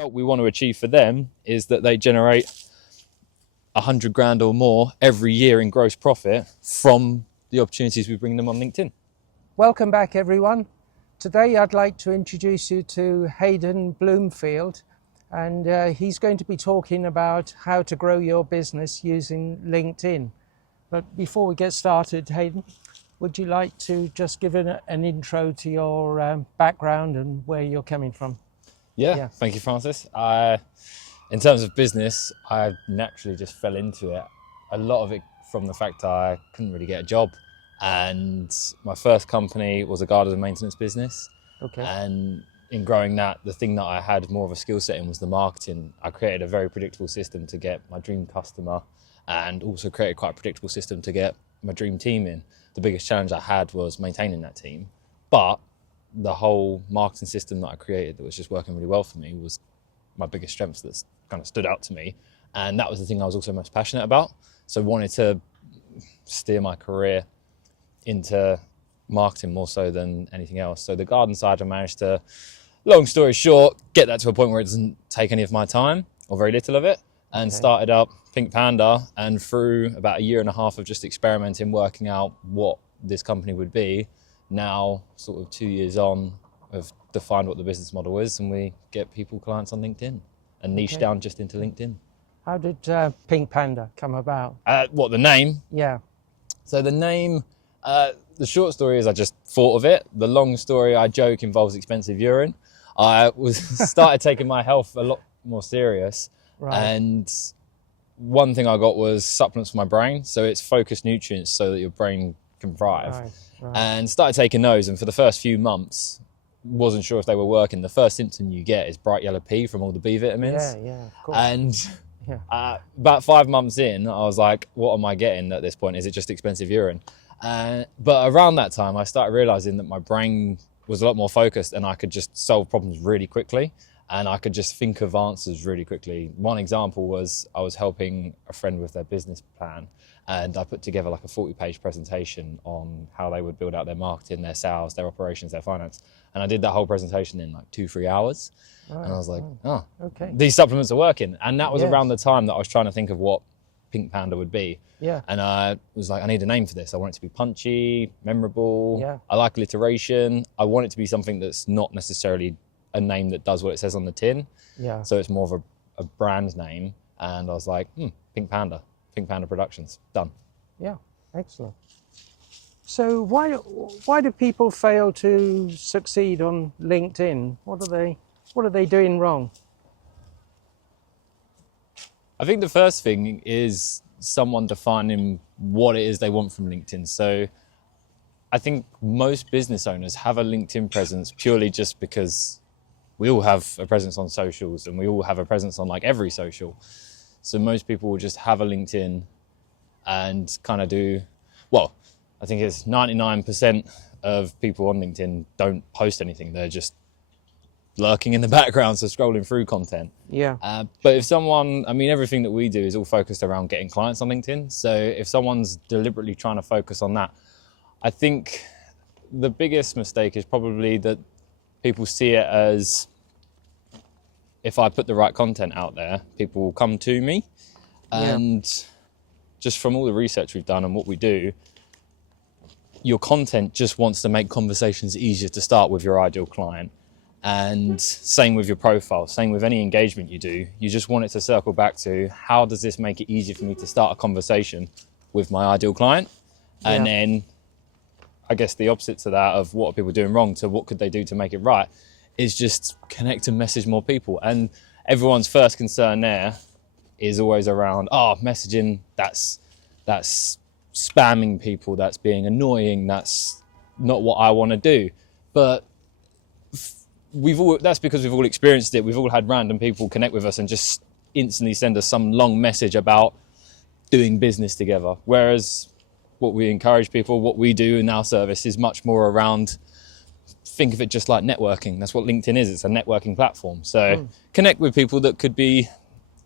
result we want to achieve for them is that they generate 100 grand or more every year in gross profit from the opportunities we bring them on LinkedIn. Welcome back, everyone. Today I'd like to introduce you to Hayden Bloomfield, and he's going to be talking about how to grow your business using LinkedIn. But before we get started, Hayden, would you like to just give an intro to your background and where you're coming from? Yeah. Thank you, Francis. In terms of business, I naturally just fell into it. A lot of it from the fact I couldn't really get a job. And my first company was a garden and maintenance business. Okay. And in growing that, the thing that I had more of a skill set in was the marketing. I created a very predictable system to get my dream customer and also created quite a predictable system to get my dream team in. The biggest challenge I had was maintaining that team. But the whole marketing system that I created that was just working really well for me was my biggest strength that kind of stood out to me. And that was the thing I was also most passionate about. So I wanted to steer my career into marketing more so than anything else. So the garden side, I managed to, long story short, get that to a point where it doesn't take any of my time or very little of it, and started up Pink Panda. And through about a year and a half of just experimenting, working out what this company would be, now sort of 2 years on, I've defined what the business model is, and we get clients on LinkedIn and niche down just into LinkedIn. How did Pink Panda come about? The name? Yeah. So the name, the short story is I just thought of it. The long story, I joke, involves expensive urine. I started taking my health a lot more serious. Right. And one thing I got was supplements for my brain. So it's focused nutrients so that your brain can thrive. Right. And started taking those. And for the first few months, wasn't sure if they were working. The first symptom you get is bright yellow pee from all the B vitamins. Yeah, of course. And about 5 months in, I was like, what am I getting at this point? Is it just expensive urine? But around that time, I started realizing that my brain was a lot more focused and I could just solve problems really quickly. And I could just think of answers really quickly. One example was I was helping a friend with their business plan, and I put together like a 40-page presentation on how they would build out their marketing, their sales, their operations, their finance. And I did that whole presentation in like 2-3 hours. Right. And I was like, these supplements are working. And that was around the time that I was trying to think of what Pink Panda would be. Yeah. And I was like, I need a name for this. I want it to be punchy, memorable. Yeah. I like alliteration. I want it to be something that's not necessarily a name that does what it says on the tin. Yeah. So it's more of a brand name. And I was like, Pink Panda Productions, done. Yeah, excellent. So why do people fail to succeed on LinkedIn? What are they doing wrong? I think the first thing is someone defining what it is they want from LinkedIn. So I think most business owners have a LinkedIn presence purely just because we all have a presence on socials and we all have a presence on like every social. So most people will just have a LinkedIn and kind of I think it's 99% of people on LinkedIn don't post anything. They're just lurking in the background, so scrolling through content. Yeah. But if someone, everything that we do is all focused around getting clients on LinkedIn. So if someone's deliberately trying to focus on that, I think the biggest mistake is probably that people see it as, if I put the right content out there, people will come to me. And just from all the research we've done and what we do, your content just wants to make conversations easier to start with your ideal client. And same with your profile, same with any engagement you do. You just want it to circle back to, how does this make it easier for me to start a conversation with my ideal client? And then I guess the opposite to that of what are people doing wrong to what could they do to make it right is just connect and message more people. And everyone's first concern there is always around, messaging, that's spamming people, that's being annoying, that's not what I want to do. But that's because we've all experienced it. We've all had random people connect with us and just instantly send us some long message about doing business together. Whereas what we encourage people, what we do in our service is much more around, think of it just like networking. That's what LinkedIn is. It's a networking platform. So connect with people that could be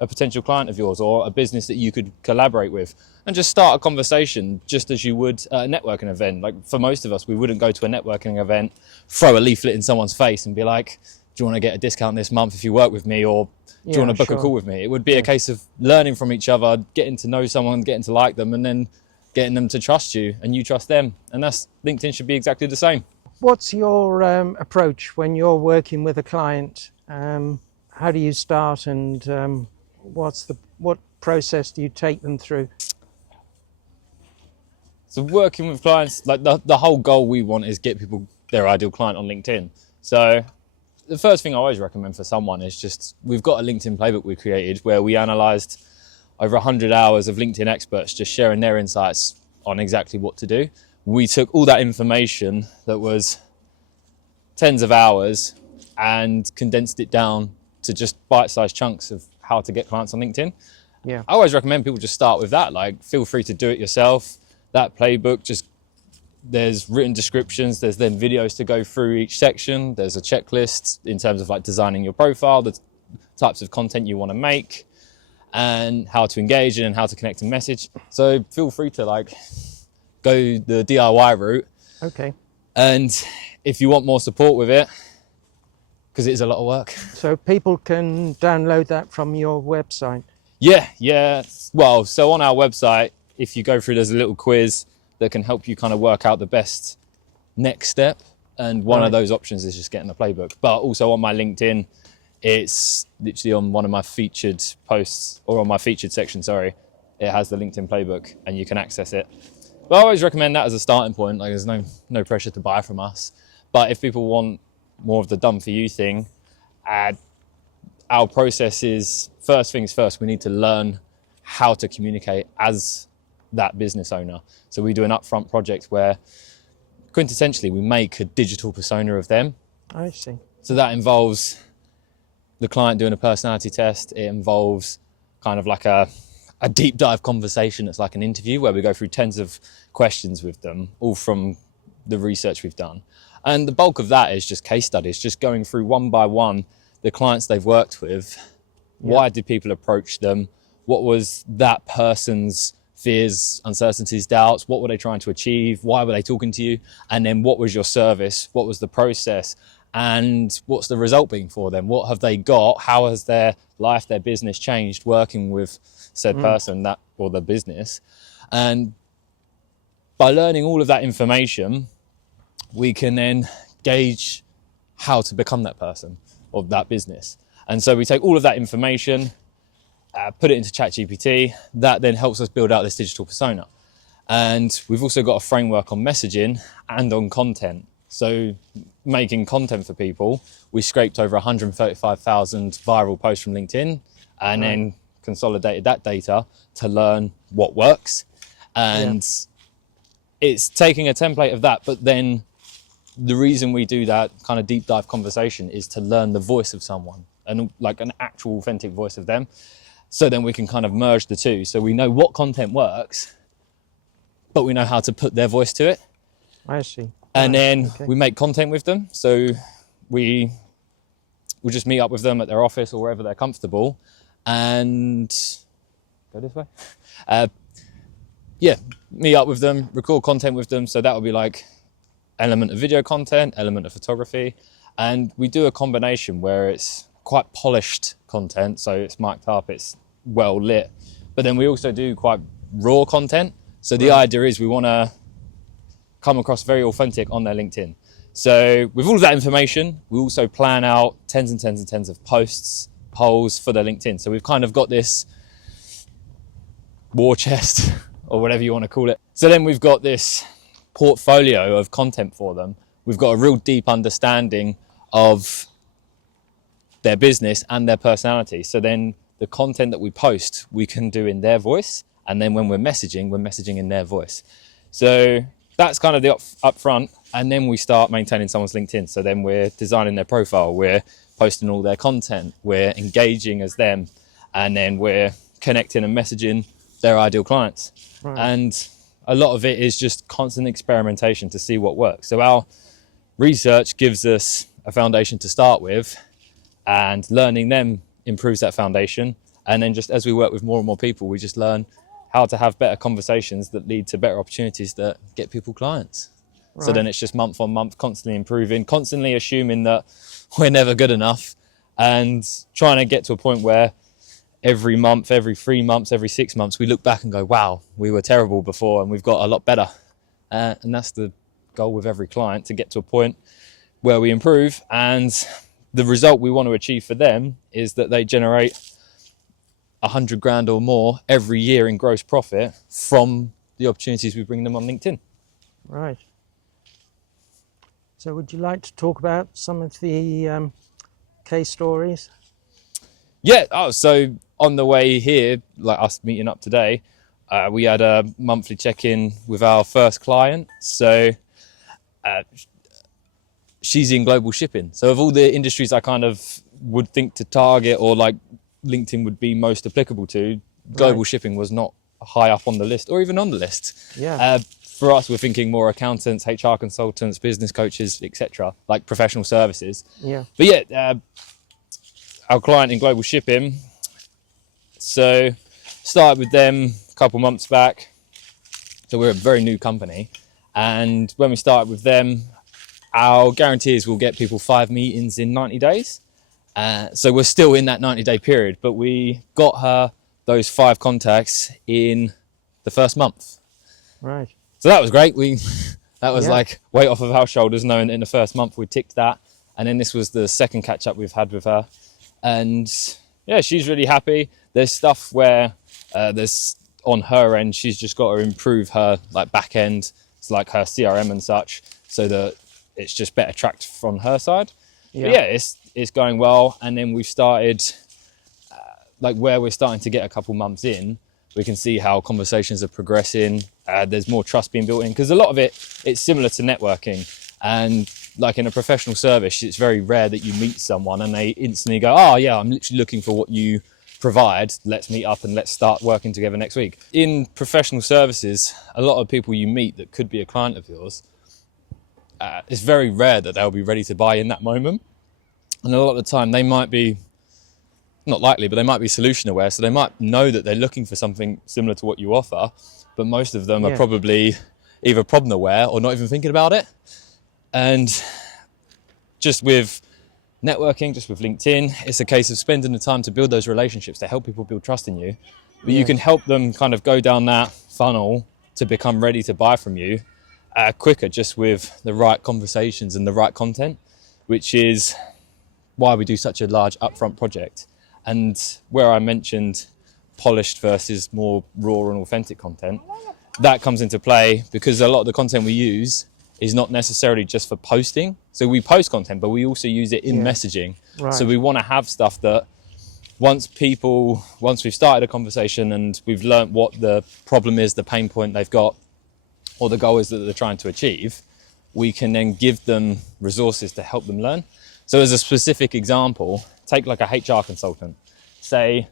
a potential client of yours or a business that you could collaborate with, and just start a conversation just as you would a networking event. Like for most of us, we wouldn't go to a networking event, throw a leaflet in someone's face and be like, do you want to get a discount this month if you work with me, or do you want to book a call with me? It would be a case of learning from each other, getting to know someone, getting to like them, and then getting them to trust you and you trust them. And that's LinkedIn should be exactly the same. What's your approach when you're working with a client? How do you start, and what process do you take them through? So working with clients, like the whole goal we want is get people their ideal client on LinkedIn. So the first thing I always recommend for someone is just, we've got a LinkedIn playbook we created where we analysed over 100 hours of LinkedIn experts just sharing their insights on exactly what to do. We took all that information that was tens of hours and condensed it down to just bite-sized chunks of how to get clients on LinkedIn. Yeah. I always recommend people just start with that. Like, feel free to do it yourself. That playbook, just there's written descriptions, there's then videos to go through each section, there's a checklist in terms of like designing your profile, the types of content you want to make, and how to engage and how to connect and message. So feel free to like go the DIY route. Okay. And if you want more support with it, because it is a lot of work. So people can download that from your website? Yeah. Well, so on our website, if you go through, there's a little quiz that can help you kind of work out the best next step. And one of those options is just getting the playbook. But also on my LinkedIn, it's literally on one of my featured posts, or on my featured section, sorry, it has the LinkedIn playbook and you can access it. But I always recommend that as a starting point. Like, there's no pressure to buy from us. But if people want more of the done for you thing, our process is, first things first, we need to learn how to communicate as that business owner. So we do an upfront project where quintessentially we make a digital persona of them. I see. So that involves the client doing a personality test. It involves kind of like a deep dive conversation. It's like an interview where we go through tens of questions with them, all from the research we've done. And the bulk of that is just case studies, just going through one by one the clients they've worked with. Why did people approach them? What was that person's fears, uncertainties, doubts? What were they trying to achieve? Why were they talking to you? And then what was your service? What was the process? And what's the result being for them? What have they got? How has their life, their business changed working with said person, that or the business? And by learning all of that information, we can then gauge how to become that person or that business. And so we take all of that information, put it into ChatGPT. That then helps us build out this digital persona. And we've also got a framework on messaging and on content. So making content for people, we scraped over 135,000 viral posts from LinkedIn and then consolidated that data to learn what works. And it's taking a template of that, but then the reason we do that kind of deep dive conversation is to learn the voice of someone, and like an actual authentic voice of them. So then we can kind of merge the two. So we know what content works, but we know how to put their voice to it. I see. And then we make content with them. So we just meet up with them at their office or wherever they're comfortable and go this way. Meet up with them, record content with them. So that would be like element of video content, element of photography. And we do a combination where it's quite polished content. So it's mic'd up, it's well lit. But then we also do quite raw content. So the idea is we want to come across very authentic on their LinkedIn. So with all of that information, we also plan out tens and tens and tens of posts, polls for their LinkedIn. So we've kind of got this war chest or whatever you want to call it. So then we've got this portfolio of content for them. We've got a real deep understanding of their business and their personality. So then the content that we post, we can do in their voice. And then when we're messaging in their voice. So that's kind of the up front. And then we start maintaining someone's LinkedIn. So then we're designing their profile, we're posting all their content, we're engaging as them, and then we're connecting and messaging their ideal clients. And a lot of it is just constant experimentation to see what works. So our research gives us a foundation to start with, and learning them improves that foundation. And then just as we work with more and more people, we just learn how to have better conversations that lead to better opportunities that get people clients. So then it's just month on month, constantly improving, constantly assuming that we're never good enough, and trying to get to a point where every month, every 3 months, every 6 months, we look back and go, wow, we were terrible before and we've got a lot better. And that's the goal with every client, to get to a point where we improve. And the result we want to achieve for them is that they generate 100 grand or more every year in gross profit from the opportunities we bring them on LinkedIn. Right. So would you like to talk about some of the case stories? Yeah, so on the way here, like us meeting up today, we had a monthly check-in with our first client. So she's in global shipping. So of all the industries I kind of would think to target, or like LinkedIn would be most applicable to, global shipping was not high up on the list, or even on the list. Yeah. For us, we're thinking more accountants, HR consultants, business coaches, etc., like professional services. Yeah. But yeah, our client in global shipping, so started with them a couple months back. So we're a very new company, and when we started with them, our guarantee is we'll get people 5 meetings in 90 days. So we're still in that 90-day period, but we got her those 5 contacts in the first month. Right. So that was great. That was like weight off of our shoulders, knowing that in the first month we ticked that. And then this was the second catch up we've had with her. And yeah, she's really happy. There's stuff where there's on her end, she's just got to improve her like back end, it's like her CRM and such, so that it's just better tracked from her side. Yeah, but yeah, it's going well. And then we've started like where we're starting to get a couple months in, we can see how conversations are progressing. There's more trust being built in, because a lot of it's similar to networking. And like in a professional service, it's very rare that you meet someone and they instantly go, oh yeah, I'm literally looking for what you provide. Let's meet up and let's start working together next week. In professional services, a lot of people you meet that could be a client of yours, it's very rare that they'll be ready to buy in that moment. And a lot of the time they might be, not likely, but they might be solution aware. So they might know that they're looking for something similar to what you offer, but most of them are probably either problem aware or not even thinking about it. And just with networking, just with LinkedIn, it's a case of spending the time to build those relationships to help people build trust in you. But you can help them kind of go down that funnel to become ready to buy from you quicker, just with the right conversations and the right content, which is why we do such a large upfront project. And where I mentioned polished versus more raw and authentic content, that comes into play because a lot of the content we use is not necessarily just for posting. So we post content, but we also use it in messaging. Right. So we want to have stuff that once we've started a conversation and we've learnt what the problem is, the pain point they've got, or the goal is that they're trying to achieve, we can then give them resources to help them learn. So as a specific example, take like a HR consultant. Say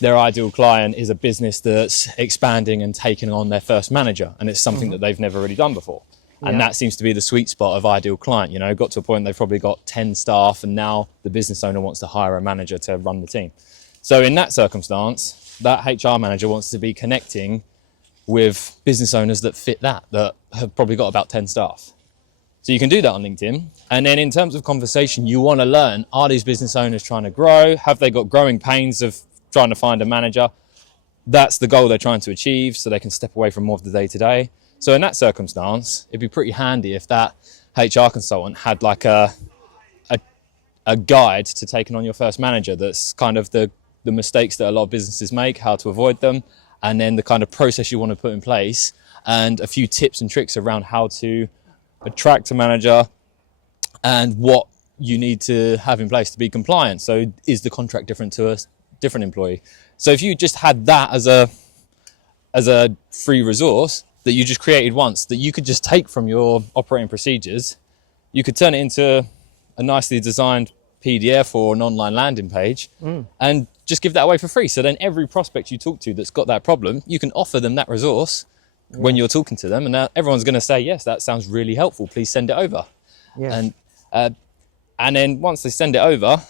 their ideal client is a business that's expanding and taking on their first manager, and it's something that they've never really done before. And that seems to be the sweet spot of ideal client. You know, got to a point they've probably got 10 staff, and now the business owner wants to hire a manager to run the team. So in that circumstance, that HR manager wants to be connecting with business owners that fit that have probably got about 10 staff. So you can do that on LinkedIn. And then in terms of conversation, you want to learn, are these business owners trying to grow? Have they got growing pains of trying to find a manager? That's the goal they're trying to achieve, so they can step away from more of the day-to-day. So in that circumstance, it'd be pretty handy if that HR consultant had like a guide to taking on your first manager. That's kind of the mistakes that a lot of businesses make, how to avoid them, and then the kind of process you want to put in place, and a few tips and tricks around how to attract a manager and what you need to have in place to be compliant. So is the contract different to a different employee? So if you just had that as a free resource that you just created once, that you could just take from your operating procedures, you could turn it into a nicely designed PDF or an online landing page and just give that away for free. So then every prospect you talk to that's got that problem, you can offer them that resource when you're talking to them, and now everyone's going to say, yes, that sounds really helpful, please send it over. And then once they send it over,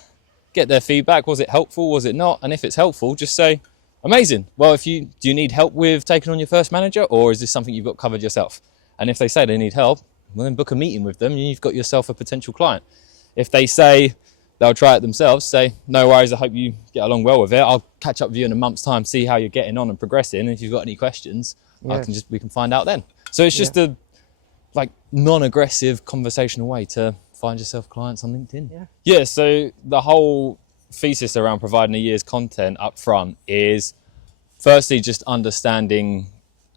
get their feedback. Was it helpful? Was it not? And if it's helpful, just say, amazing. Well, do you need help with taking on your first manager, or is this something you've got covered yourself? And if they say they need help, well, then book a meeting with them and you've got yourself a potential client. If they say they'll try it themselves, say, no worries, I hope you get along well with it. I'll catch up with you in a month's time, see how you're getting on and progressing. And if you've got any questions, we can find out then. So it's just a non-aggressive conversational way to find yourself clients on LinkedIn. Yeah, so the whole thesis around providing a year's content up front is firstly just understanding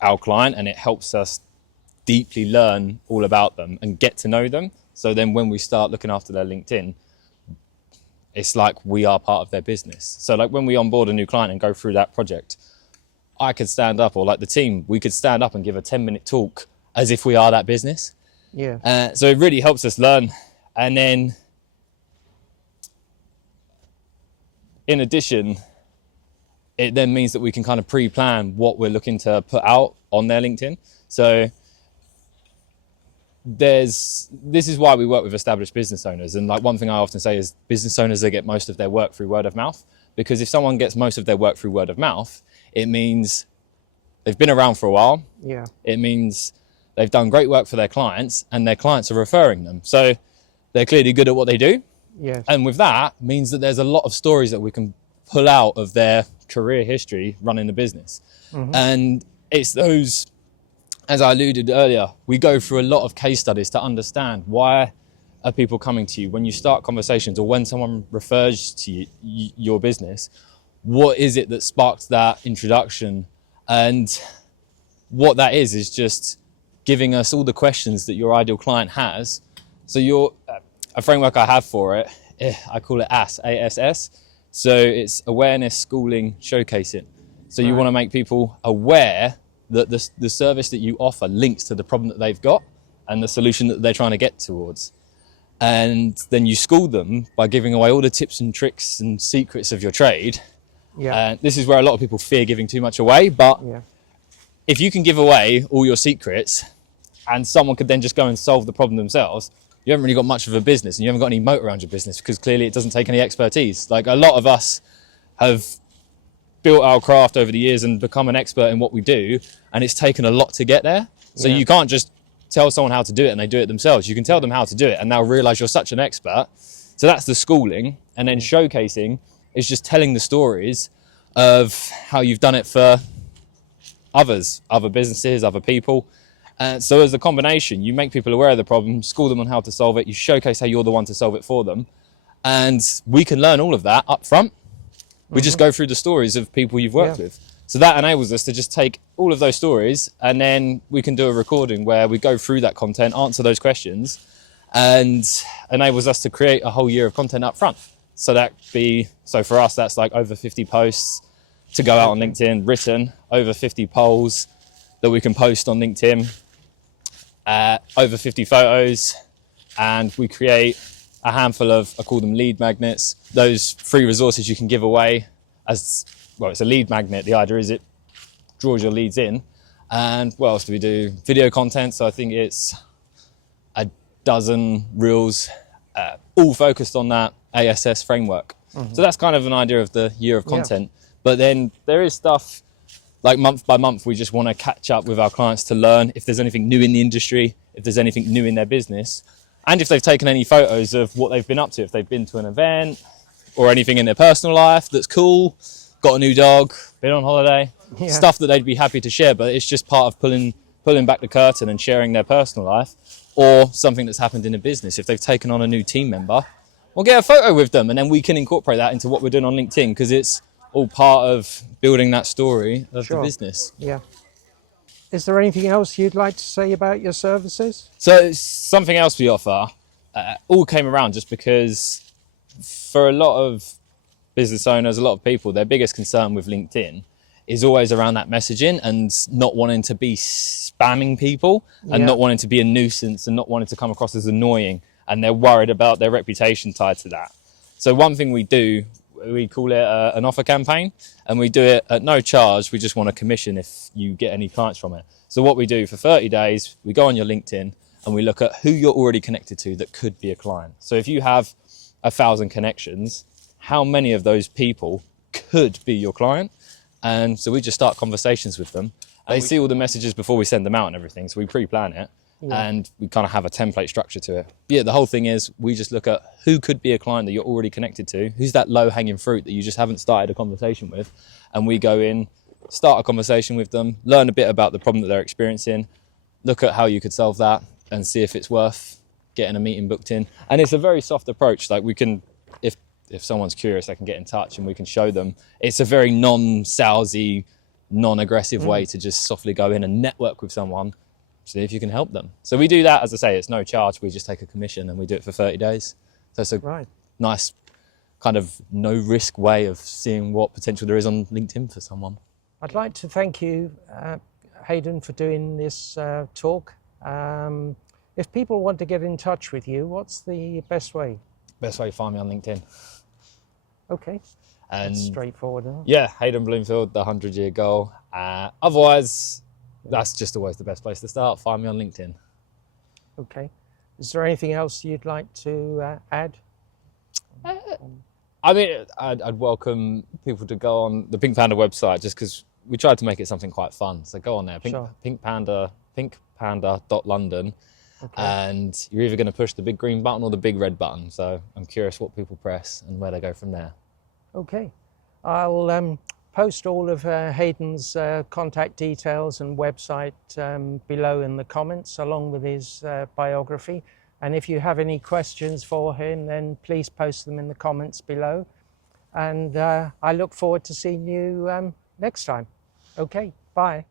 our client, and it helps us deeply learn all about them and get to know them. So then when we start looking after their LinkedIn, it's like we are part of their business. So like when we onboard a new client and go through that project, I could stand up, or like the team, we could stand up and give a 10-minute talk as if we are that business. So it really helps us learn. And then in addition, it then means that we can kind of pre-plan what we're looking to put out on their LinkedIn. So this is why we work with established business owners. And like one thing I often say is business owners, they get most of their work through word of mouth, because if someone gets most of their work through word of mouth, it means they've been around for a while. It means they've done great work for their clients and their clients are referring them. So they're clearly good at what they do. And with that means that there's a lot of stories that we can pull out of their career history running the business. And it's those, as I alluded earlier, we go through a lot of case studies to understand why are people coming to you when you start conversations, or when someone refers to you, your business. What is it that sparked that introduction? And what that is just giving us all the questions that your ideal client has. So a framework I have for it, I call it ASS. So it's awareness, schooling, showcasing. So you want to make people aware that the service that you offer links to the problem that they've got and the solution that they're trying to get towards. And then you school them by giving away all the tips and tricks and secrets of your trade. And this is where a lot of people fear giving too much away. But if you can give away all your secrets and someone could then just go and solve the problem themselves, you haven't really got much of a business, and you haven't got any moat around your business, because clearly it doesn't take any expertise. Like a lot of us have built our craft over the years and become an expert in what we do, and it's taken a lot to get there. So you can't just tell someone how to do it and they do it themselves. You can tell them how to do it and they'll realize you're such an expert. So that's the schooling. And then showcasing is just telling the stories of how you've done it for others, other businesses, other people. So as a combination, you make people aware of the problem, school them on how to solve it, you showcase how you're the one to solve it for them. And we can learn all of that up front. We just go through the stories of people you've worked with. So that enables us to just take all of those stories, and then we can do a recording where we go through that content, answer those questions, and enables us to create a whole year of content up front. So for us, that's like over 50 posts to go out on LinkedIn, written, over 50 polls that we can post on LinkedIn, over 50 photos, and we create a handful of, I call them lead magnets, those free resources you can give away as, well, it's a lead magnet. The idea is it draws your leads in. And what else do we do? Video content. So I think it's a dozen reels, all focused on that ASS framework. So that's kind of an idea of the year of content. But then there is stuff like month by month, we just want to catch up with our clients to learn if there's anything new in the industry, if there's anything new in their business, and if they've taken any photos of what they've been up to, if they've been to an event or anything in their personal life that's cool, got a new dog, been on holiday, stuff that they'd be happy to share, but it's just part of pulling back the curtain and sharing their personal life, or something that's happened in a business. If they've taken on a new team member, we'll get a photo with them, and then we can incorporate that into what we're doing on LinkedIn, because it's all part of building that story of the business. Is there anything else you'd like to say about your services? So something else we offer all came around just because for a lot of business owners, a lot of people, their biggest concern with LinkedIn is always around that messaging and not wanting to be spamming people and not wanting to be a nuisance and not wanting to come across as annoying, and they're worried about their reputation tied to that. So one thing we do, we call it an offer campaign, and we do it at no charge. We just want a commission if you get any clients from it. So what we do for 30 days, we go on your LinkedIn and we look at who you're already connected to that could be a client. So if you have 1,000 connections, how many of those people could be your client? And so we just start conversations with them. They see all the messages before we send them out and everything, so we pre-plan it. and we kind of have a template structure to it. But yeah, the whole thing is we just look at who could be a client that you're already connected to, who's that low-hanging fruit that you just haven't started a conversation with, and we go in, start a conversation with them, learn a bit about the problem that they're experiencing, look at how you could solve that, and see if it's worth getting a meeting booked in. And it's a very soft approach. Like, we can, if someone's curious, they can get in touch and we can show them. It's a very non-salesy, non-aggressive way to just softly go in and network with someone, see if you can help them. So we do that, as I say, it's no charge. We just take a commission and we do it for 30 days. So it's a nice kind of no risk way of seeing what potential there is on LinkedIn for someone. I'd like to thank you, Hayden, for doing this talk. If people want to get in touch with you, what's the best way? Best way to find me on LinkedIn. Okay, and that's straightforward. Huh? Yeah, Hayden Bloomfield, the 100-year goal. Otherwise, that's just always the best place to start. Find me on LinkedIn. Okay. Is there anything else you'd like to add? I mean, I'd welcome people to go on the Pink Panda website, just because we tried to make it something quite fun. So go on there, pinkpanda.london, and you're either going to push the big green button or the big red button. So I'm curious what people press and where they go from there. Okay. I'll post all of Hayden's contact details and website below in the comments, along with his biography. And if you have any questions for him, then please post them in the comments below. And I look forward to seeing you next time. Okay, bye.